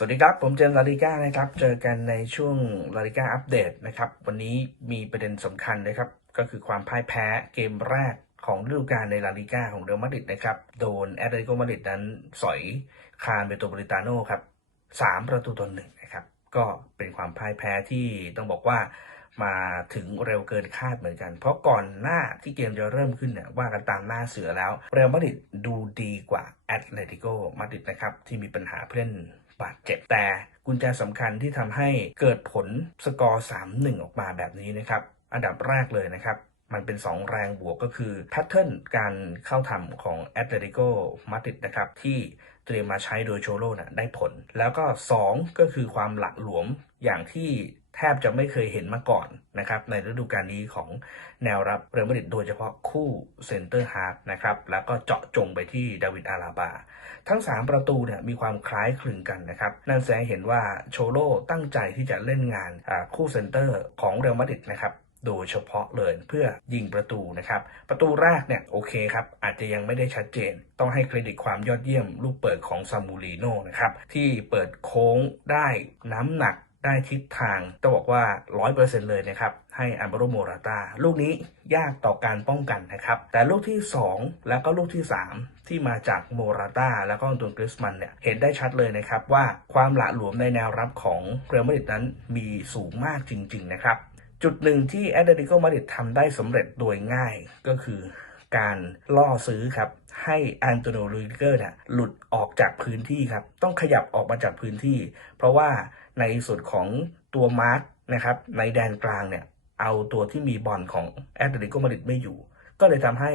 สวัสดีครับ ผมเจมส์ลาลิก้านะครับ เจอกันในช่วงลาลิก้าอัปเดตนะครับ วันนี้มีประเด็นสำคัญนะครับ ก็คือความพ่ายแพ้เกมแรกของฤดูกาลในลาลิก้าของเรอัลมาดริดนะครับ โดนแอตเลติโกมาดริดนั้นสอยคานเบโตบริตาโน่ครับสามประตูต่อหนึ่งนะครับ ก็เป็นความพ่ายแพ้ที่ต้องบอกว่ามาถึงเร็วเกินคาดเหมือนกัน เพราะก่อนหน้าที่เกมจะเริ่มขึ้นเนี่ยว่ากันตามหน้าเสือแล้ว เรอัลมาดริดดูดีกว่าแอตเลติโกมาดริดนะครับที่มีปัญหาเพื่อน บาดเจ็บแต่กุญแจสำคัญที่ทำให้เกิดผลสกอร์ 3-1 ออกมาแบบนี้นะครับ อันดับแรกเลยนะครับ มันเป็น 2 แรงบวกก็คือแพทเทิร์นการเข้าทำของแอตเลติโกมาติดนะครับที่เตรียมมาใช้โดยโชโลนะได้ผล แล้วก็ 2 ก็คือความหละหลวมอย่างที่ แทบจะไม่เคยเห็นมาก่อนนะครับในฤดูกาลนี้ของแนวรับเรอัลมาดริดโดยเฉพาะคู่เซนเตอร์ฮาร์ฟนะครับแล้วก็เจาะจงไปที่ดาวิดอาราบา ทั้ง 3 ประตูเนี่ยมีความคล้ายคลึงกันนะครับนั่นแสดงเห็นว่าโชโลตั้งใจที่จะเล่นงานคู่เซนเตอร์ของเรอัลมาดริดนะครับโดยเฉพาะเลยเพื่อยิงประตูนะครับ ประตูแรกเนี่ยโอเคครับ อาจจะยังไม่ได้ชัดเจน ต้องให้เครดิตความยอดเยี่ยมลูกเปิดของซามูริโนนะครับ ที่เปิดโค้งได้น้ำหนัก ได้ทิศทางต้องบอกว่า 100%เลยนะครับ ให้อัมบาโรโมราตาลูกนี้ยากต่อการป้องกันนะครับ แต่ลูกที่ 2 แล้วก็ลูกที่ 3 ที่มาจากโมราตาแล้วก็อันตัวกริสมันเนี่ยเห็นได้ชัดเลยนะครับว่าความหละหลวมในแนวรับของเรอัลมาดริดนั้นมีสูงมากจริง ๆ นะครับจุดหนึ่งที่แอตเลติโกมาดริดทำได้สำเร็จโดยง่ายก็คือ การล่อซื้อครับให้อันโตโอลูเกอร์เนี่ยหลุดออกจากพื้นที่ครับต้องขยับออกมาจากพื้นที่ เพราะว่าในส่วนของตัวมาร์กนะครับในแดนกลางเนี่ยเอาตัวที่มีบอลของแอตเลติโกมาดริดไม่อยู่ ก็เลยทำให้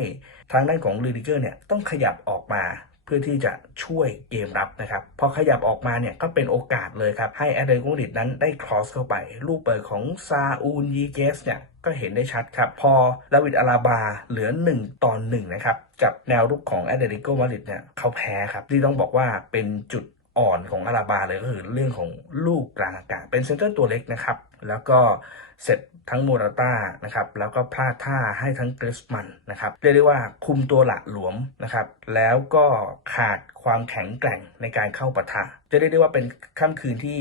ทางด้านของลูดิเกอร์เนี่ยต้องขยับออกมา เพื่อที่จะช่วยเกมรับนะครับ พอขยับออกมาเนี่ยก็เป็นโอกาสเลยครับ ให้แอดเดอร์กมาดริดนั้นได้ครอสเข้าไป ลูกเปิดของซาอูนยีเกสเนี่ยก็เห็นได้ชัดครับ พอลาวิดอาราบาเหลือ 1ต่อ1นะครับ กับแนวรุกของแอตเลติโกมาดริดเนี่ยเขาแพ้ครับ ที่ต้องบอกว่าเป็นจุด อ่อนของอาราบาเลยก็คือเรื่องของลูกกลางอากาศเป็นเซนเตอร์ตัวเล็กนะครับ แล้วก็เสร็จทั้งโมราต้านะครับ แล้วก็พลาดท่าให้ทั้งกริสมันนะครับ เรียกได้ว่าคุมตัวหละหลวมนะครับ แล้วก็ขาดความแข็งแกร่งในการเข้าปะทะจะเรียกได้ว่าเป็นค่ำคืนที่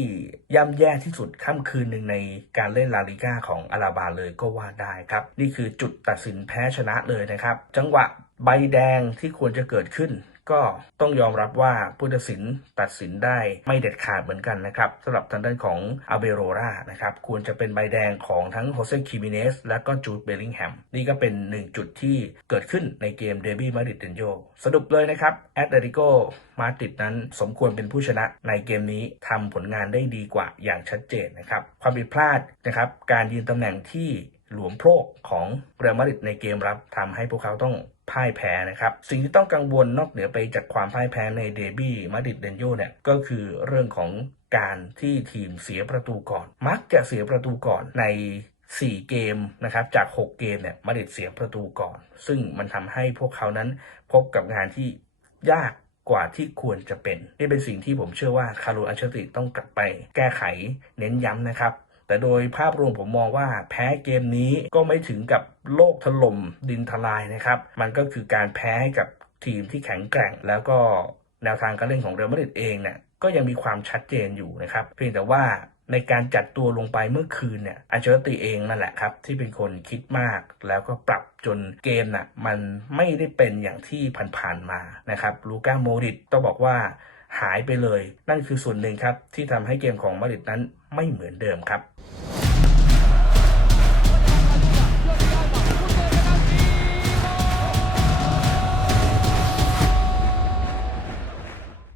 ย่ำแย่ที่สุดค่ำคืนหนึ่งในการเล่นลาลิก้าของอาราบาเลยก็ว่าได้ครับ นี่คือจุดตัดสินแพ้ชนะเลยนะครับ จังหวะใบแดงที่ควรจะเกิดขึ้น ก็ต้องยอมรับว่าผู้ตัดสินตัดสินได้ไม่เด็ดขาดเหมือนกันนะครับสำหรับทางด้านของอาเบโรรานะครับควรจะเป็นใบแดงของทั้งโฮเซคิมิเนสและก็จูดเบลลิงแฮมนี่ก็เป็นหนึ่งจุดที่เกิดขึ้นในเกมเดบี้มาดริดเดนโยสรุปเลยนะครับแอตเลติโกมาดริดนั้นสมควรเป็นผู้ชนะในเกมนี้ทำผลงานได้ดีกว่าอย่างชัดเจนนะครับความผิดพลาดนะครับการยืนตำแหน่งที่หลวมโพรกของเรอัลมาดริดในเกมรับทำให้พวกเขาต้อง พ่ายแพ้นะครับ สิ่งที่ต้องกังวลนอกเหนือไปจากความพ่ายแพ้ในเดบี้มาดริดเดนโยเนี่ยก็คือเรื่องของการที่ทีมเสียประตูก่อน มักจะเสียประตูก่อนใน 4 เกมนะครับจาก 6 เกมเนี่ยมาดริดเสียประตูก่อน ซึ่งมันทำให้พวกเขานั้นพบกับงานที่ยากกว่าที่ควรจะเป็น นี่เป็นสิ่งที่ผมเชื่อว่าคาร์ลอันเชติต้องกลับไปแก้ไขเน้นย้ำนะครับ แต่โดยภาพรวมผมมองว่าแพ้เกมนี้ก็ไม่ถึงกับโลกถล่มดินทลายนะครับ มันก็คือการแพ้ให้กับทีมที่แข็งแกร่ง แล้วก็แนวทางการเล่นของเรอัลมาดริดเองเนี่ยก็ยังมีความชัดเจนอยู่นะครับ เพียงแต่ว่าในการจัดตัวลงไปเมื่อคืนเนี่ยอันเชลติเองนั่นแหละครับ ที่เป็นคนคิดมากแล้วก็ปรับจนเกมน่ะมันไม่ได้เป็นอย่างที่ผ่านๆมานะครับลูก้าโมดริตต้องบอกว่า หายไปเลย นั่นคือส่วนหนึ่งครับที่ทำให้เกมของมาดริดนั้นไม่เหมือนเดิมครับ